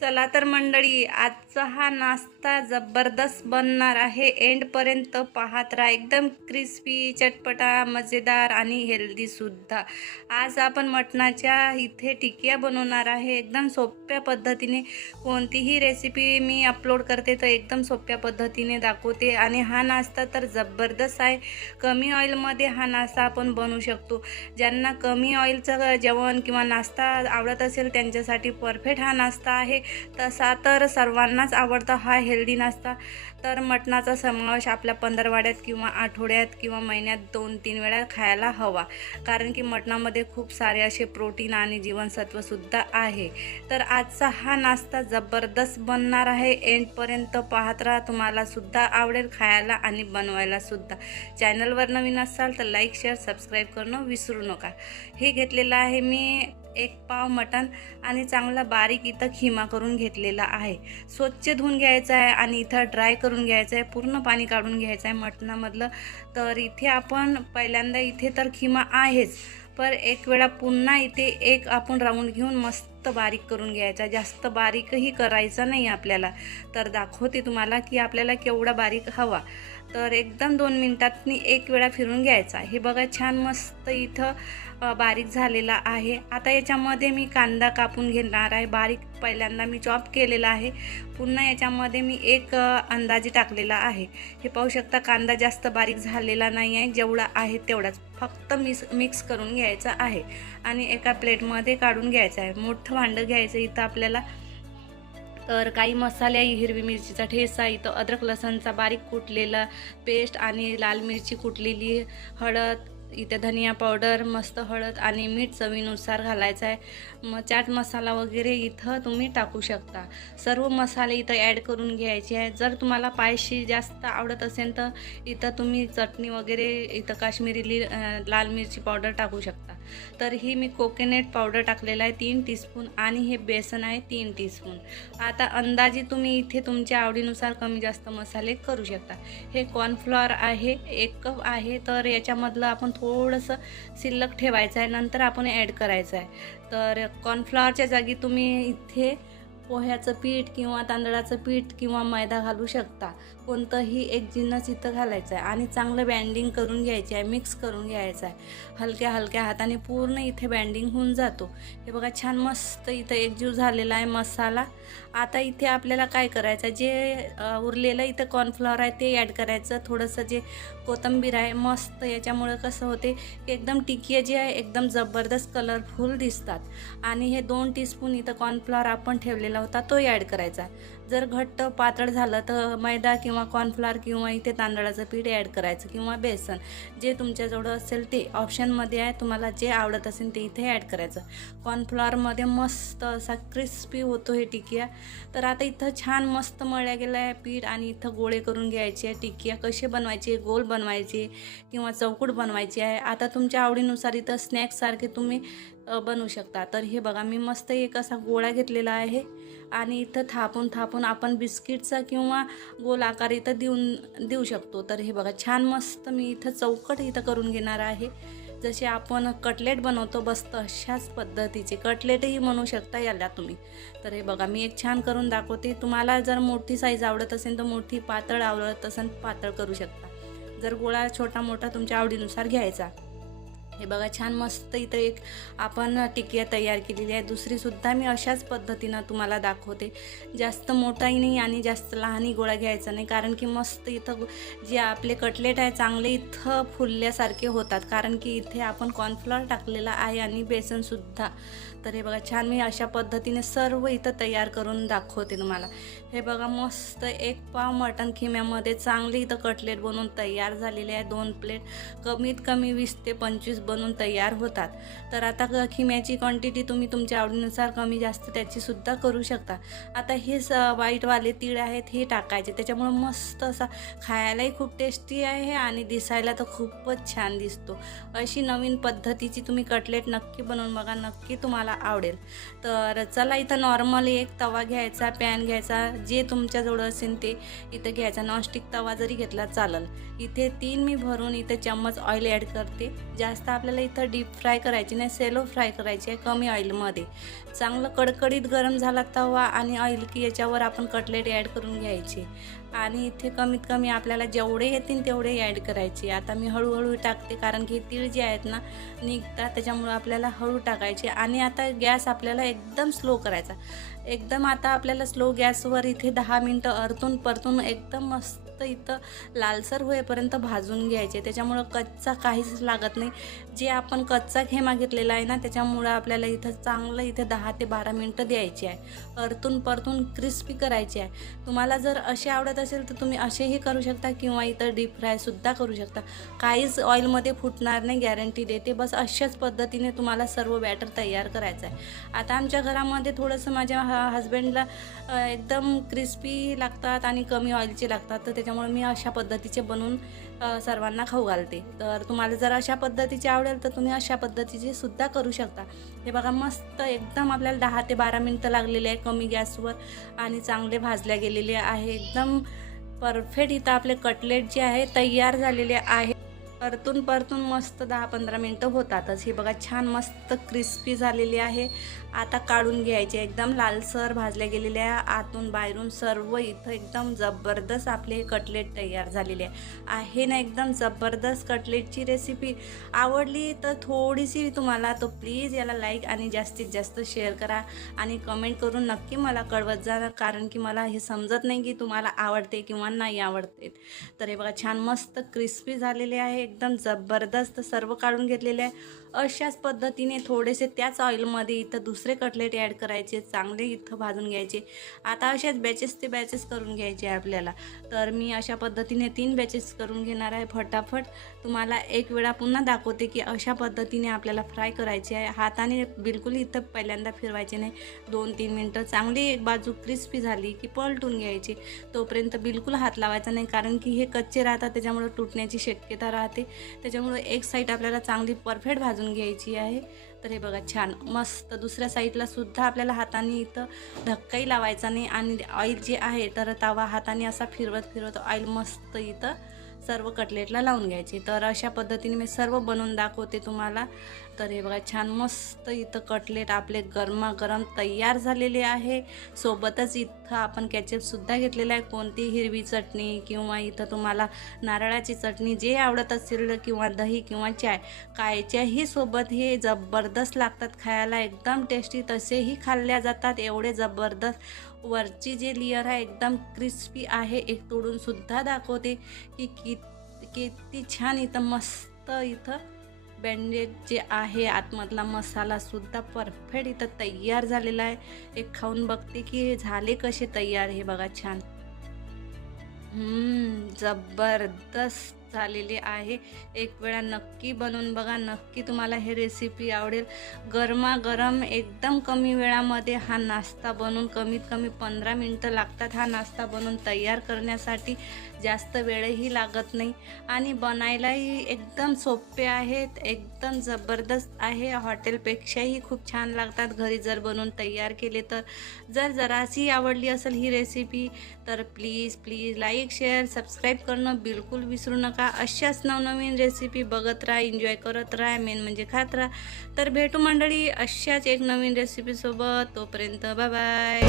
चला तर मंडळी आजचा हा नाश्ता जबरदस्त बनणार आहे. एंडपर्यंत पाहत राहा. एकदम क्रिस्पी चटपटा मजेदार आणि हेल्दीसुद्धा आज आपण मटणाच्या इथे टिकिया बनवणार आहे. एकदम सोप्या पद्धतीने कोणतीही रेसिपी मी अपलोड करते तर एकदम सोप्या पद्धतीने दाखवते. आणि हा नाश्ता तर जबरदस्त आहे. कमी ऑइलमध्ये हा नाश्ता आपण बनवू शकतो. ज्यांना कमी ऑइलचं जेवण किंवा नाश्ता आवडत असेल त्यांच्यासाठी परफेक्ट हा नाश्ता आहे. तसा तर सर्वांनाच आवडतं हा हेल्दी नाश्ता. तर मटणाचा समावेश आपल्या पंधरवाड्यात किंवा आठवड्यात किंवा महिन्यात दोन तीन वेळा खायला हवा. कारण की मटणामध्ये खूप सारे असे प्रोटीन आणि जीवनसत्वसुद्धा आहे. तर आजचा हा नाश्ता जबरदस्त बनणार आहे. एंडपर्यंत पाहत राहा. तुम्हालासुद्धा आवडेल खायला आणि बनवायलासुद्धा चॅनलवर नवीन असाल तर लाईक शेअर सबस्क्राईब करणं विसरू नका. हे घेतलेलं आहे मी एक पाव मटण आणि चांगला बारीक इथं खिमा करून घेतलेला आहे. स्वच्छ धुवून घ्यायचं आहे आणि इथं ड्राय करून घ्यायचं आहे. पूर्ण पाणी काढून घ्यायचं आहे मटणामधलं. तर इथे आपण पहिल्यांदा इथे तर खिमा आहेच पर एक वेळा पुन्हा इथे एक आपण राऊंड घेऊन मस्त बारीक करून घ्यायचा. जास्त बारीकही करायचा नाही आपल्याला. तर दाखवते तुम्हाला की आपल्याला केवढा बारीक हवा. तर एकदम दोन मिनटातनी एक वेळा फिरून घ्यायचा. हे बघा छान मस्त इथं बारीक झालेला आहे. आता याच्यामध्ये मी कांदा कापून घेणार आहे. बारीक पहिल्यांदा मी चॉप केलेला आहे. पुन्हा याच्यामध्ये मी एक अंदाजे टाकलेला आहे. हे पाहू शकता कांदा जास्त बारीक झालेला नाही आहे. जेवढा आहे तेवढाच. फक्त मिस मिक्स करून घ्यायचा आहे. आणि एका प्लेटमध्ये काढून घ्यायचं आहे. मोठं भांडं घ्यायचं इथं आपल्याला. तर काही मसाले हिरवी मिरचीचा ठेसा इथं अद्रक लसणचा बारीक कुटलेला पेस्ट आणि लाल मिरची कुटलेली हळद इथे धनिया पावडर मस्त हळद आणि मीठ चवीनुसार घालायचं आहे. मग चाट मसाला वगैरे इथं तुम्ही टाकू शकता. सर्व मसाले इथं ॲड करून घ्यायचे आहे. जर तुम्हाला पायशी जास्त आवडत असेल तर इथं तुम्ही चटणी वगैरे इथं काश्मीरी लाल मिरची पावडर टाकू शकता. तर ही मी कोकोनट पावडर टाकलेला आहे तीन टीस्पून आणि हे बेसन आहे तीन टीस्पून आता अंदाजे तुम्ही इथे तुमच्या आवडीनुसार कमी जास्त मसाले करू शकता. हे कॉर्नफ्लॉवर आहे एक कप आहे तर याच्यामधलं आपण थोडंसं शिल्लक ठेवायचं आहे नंतर आपण ॲड करायचं आहे. तर कॉर्नफ्लॉवरच्या जागी तुम्ही इथे पोह्याचं पीठ किंवा तांदळाचं पीठ किंवा मैदा घालू शकता. कोणतंही एक जिन्नस इथं घालायचं आहे आणि चांगलं बँडिंग करून घ्यायची आहे मिक्स करून घ्यायचं आहे हलक्या हलक्या हाताने पूर्ण इथे बँडिंग होऊन जातो. हे बघा छान मस्त इथं एकजीव झालेला आहे मसाला. आता इथे आपल्याला काय करायचं जे उरलेलं इथं कॉर्नफ्लॉवर आहे ते ॲड करायचं. थोडंसं जे कोथिंबीर आहे मस्त याच्यामुळं कसं होते एकदम टिकिया जे आहे एकदम जबरदस्त कलरफुल दिसतात. आणि हे दोन टीस्पून इथं कॉर्नफ्लॉवर आपण ठेवलेला होता तो ॲड करायचा. जर घट्ट पातळ झालं तर मैदा किंवा कॉर्नफ्लॉवर किंवा इथे तांदळाचं पीठ ॲड करायचं किंवा बेसन जे तुमच्याजवळ असेल ते ऑप्शनमध्ये आहे. तुम्हाला जे आवडत असेल ते इथे ॲड करायचं. कॉर्नफ्लॉवरमध्ये मस्त असा क्रिस्पी होतो हे टिकिया. तर आता इथं छान मस्त मळल्या गेलं आहे पीठ आणि इथं गोळे करून घ्यायचे आहे टिकिया. कसे बनवायचे? गोल बनवायचे किंवा चौकट बनवायची आहे. आता तुमच्या आवडीनुसार इथं स्नॅक्ससारखे तुम्ही बनवू शकता. तर हे बघा मी मस्त एक असा गोळा घेतलेला आहे. आणि इथं थापून थापून आपण बिस्किटचा किंवा गोल आकार इथं देऊन देऊ शकतो. तर हे बघा छान मस्त मी इथं चौकट इथं करून घेणार आहे. जसे आपण कटलेट बनवतो बस तशाच पद्धतीचे. कटलेटही म्हणू शकता याला तुम्ही. तर हे बघा मी एक छान करून दाखवते. तुम्हाला जर मोठी साईज आवडत असेल तर मोठी पातळ आवडत असेल पातळ करू शकता. जर गोळा छोटा मोठा तुमच्या आवडीनुसार घ्यायचा. हे बघा छान मस्त इथं एक आपण टिकिया तयार केलेली आहे. दुसरीसुद्धा मी अशाच पद्धतीनं तुम्हाला दाखवते. जास्त मोठाही नाही आणि जास्त लहानही गोळा घ्यायचा नाही कारण की मस्त इथं जे आपले कटलेट आहे चांगले इथं फुलल्यासारखे होतात. कारण की इथे आपण कॉर्नफ्लॉवर टाकलेला आहे आणि बेसनसुद्धा तर हे बघा छान मी अशा पद्धतीने सर्व इथं तयार करून दाखवते तुम्हाला. हे बघा मस्त एक पाव मटण खिम्यामध्ये चांगले इथं कटलेट बनवून तयार झालेले आहे. दोन प्लेट कमीत कमी वीस ते पंचवीस बनवून तयार होतात. तर आता क- खिम्याची क्वांटिटी तुम्ही तुमच्या आवडीनुसार कमी जास्त त्याचीसुद्धा करू शकता. आता हे स व्हाईटवाले तीळ आहेत हे टाकायचे. त्याच्यामुळं मस्त असा खायलाही खूप टेस्टी आहे आणि दिसायला तर खूपच छान दिसतो. अशी नवीन पद्धतीची तुम्ही कटलेट नक्की बनवून बघा नक्की तुम्हाला आवडेल. तर चला इथं नॉर्मली एक तवा घ्यायचा पॅन घ्यायचा जे तुमच्याजवळ असेल ते इथं घ्यायचा. नॉनस्टिक तवा जरी घेतला चालेल. इथे तीन मी भरून इथे चम्मच ऑइल ॲड करते. जास्त आपल्याला इथं डीप फ्राय करायची नाही सेलो फ्राय करायची आहे कमी ऑइलमध्ये चांगलं कडकडीत गरम झाला तवा आणि ऑइल की याच्यावर आपण कटलेट ॲड करून घ्यायचे. आणि इथे कमीत कमी आपल्याला जेवढे येतील तेवढे ॲड करायचे. आता मी हळूहळू टाकते कारण की तीळ जे आहेत ना निघतात त्याच्यामुळं आपल्याला हळू टाकायचे. आणि आता गॅस आपल्याला एकदम स्लो करायचा. एकदम आता आपल्याला स्लो गॅसवर इथे दहा मिनटं अरतून परतून एकदम मस्त इथं लालसर होईपर्यंत भाजून घ्यायचे. त्याच्यामुळं कच्चा काहीच लागत नाही. जे आपण कच्चा खेमा घेतलेला आहे ना त्याच्यामुळं आपल्याला इथं चांगलं इथे दहा ते बारा मिनटं द्यायची आहे. परतून परतून क्रिस्पी करायची आहे. तुम्हाला जर असे आवडत असेल तर तुम्ही असेही करू शकता किंवा इथं डीप फ्रायसुद्धा करू शकता. काहीच ऑइलमध्ये फुटणार नाही गॅरंटी देते. बस अशाच पद्धतीने तुम्हाला सर्व बॅटर तयार करायचं आहे. आता आमच्या घरामध्ये थोडंसं माझ्या हजबंडला एकदम क्रिस्पी लागतात आणि कमी ऑइलचे लागतात. तर त्याच्यामुळे मी अशा पद्धतीचे बनवून सर्वांना खाऊ घालते. तर तुम्हाला जर अशा पद्धतीचे आवडेल तर तुम्ही अशा पद्धतीचे सुद्धा करू शकता. हे बघा मस्त एकदम आपल्याला दहा ते बारा मिनटं लागलेले आहे कमी गॅसवर आणि चांगले भाजल्या गेलेले आहे. एकदम परफेक्ट इथं आपले कटलेट जे आहे तयार झालेले आहे. परतून परतून मस्त दहा पंधरा मिनटं होतातच. हे बघा छान मस्त क्रिस्पी झालेली आहे. आता काढून घ्यायचे. एकदम लालसर भाजल्या गेलेल्या आतून बाहेरून सर्व इथं एकदम जबरदस्त आपले हे कटलेट तयार झालेले आहे. आहे ना एकदम जबरदस्त कटलेटची रेसिपी आवडली तर थोडीशी तुम्हाला तो प्लीज याला लाईक आणि जास्तीत जास्त शेअर करा. आणि कमेंट करून नक्की मला कळवत जा कारण की मला हे समजत नाही की तुम्हाला आवडते किंवा नाही आवडते. तर हे बघा छान मस्त क्रिस्पी झालेले आहे. एकदम जबरदस्त सर्व काढून घेतलेले आहे. अशाच पद्धतीने थोडेसे त्याच ऑइलमध्ये इथं दुसरे कटलेट ॲड करायचे चांगले इथं भाजून घ्यायचे. आता अशाच बॅचेस ते बॅचेस करून घ्यायचे आपल्याला. तर मी अशा पद्धतीने तीन बॅचेस करून घेणार आहे फटाफट. तुम्हाला एक वेळा पुन्हा दाखवते की अशा पद्धतीने आपल्याला फ्राय करायचे आहे. हाताने बिलकुल इथं पहिल्यांदा फिरवायचे नाही. दोन तीन मिनटं चांगली एक बाजू क्रिस्पी झाली की पलटून घ्यायची. तोपर्यंत बिलकुल हात लावायचा नाही कारण की हे कच्चे राहतात त्याच्यामुळं तुटण्याची शक्यता राहते. त्याच्यामुळं एक साईड आपल्याला चांगली परफेक्ट भाजून घ्यायची आहे. तर हे बघा छान मस्त. दुसऱ्या साईडला सुद्धा आपल्याला हाताने इथं धक्काही लावायचा नाही. आणि ऑइल जे आहे तर तवा हाताने असा फिरवत फिरवत ऑइल मस्त इथं सर्व कटलेटला लावून घ्यायचे. तर अशा पद्धतीने मी सर्व बनवून दाखवते तुम्हाला. तर हे बघा छान मस्त इथं कटलेट आपले गरमागरम तयार झालेले आहे. सोबतच इथं आपण कॅचअपसुद्धा घेतलेलं आहे. कोणती हिरवी चटणी किंवा इथं तुम्हाला नारळाची चटणी जे आवडत असेल किंवा दही किंवा चाय कायच्याही सोबत हे जबरदस्त लागतात खायला. एकदम टेस्टी तसेही खाल्ल्या जातात. एवढे जबरदस्त वरची जे लेअर आहे एकदम क्रिस्पी आहे एक तोडूनसुद्धा दाखवते की कि किती छान इथं मस्त इथं बँडेज जे आहे आतमधला मसालासुद्धा परफेक्ट इथं तयार झालेला आहे. एक खाऊन बघते की हे झाले कसे तयार हे बघा छान. जबरदस्त. झालेली आहे. एक वेळा नक्की बनवून बघा. नक्की तुम्हाला हे रेसिपी आवडेल. गरमागरम एकदम कमी वेळामध्ये हा नाश्ता बनवून कमीत कमी पंधरा मिनटं लागतात हा नाश्ता बनवून तयार करण्यासाठी. जास्त वेळही लागत नाही. आणि बनायलाही एकदम सोपे आहेत एकदम जबरदस्त आहे. हॉटेलपेक्षाही खूप छान लागतात. घरी जर बनवून तयार केले तर. जर जराशी आवडली असेल ही रेसिपी तर please please like share subscribe करणं बिलकुल विसरू नका. अशाच नवनवीन रेसिपी बघत राहा एन्जॉय करत राहा मेन म्हणजे खात राहा. तर भेटू मंडळी अशाच एक नवीन रेसिपीसोबत तोपर्यंत बाय बाय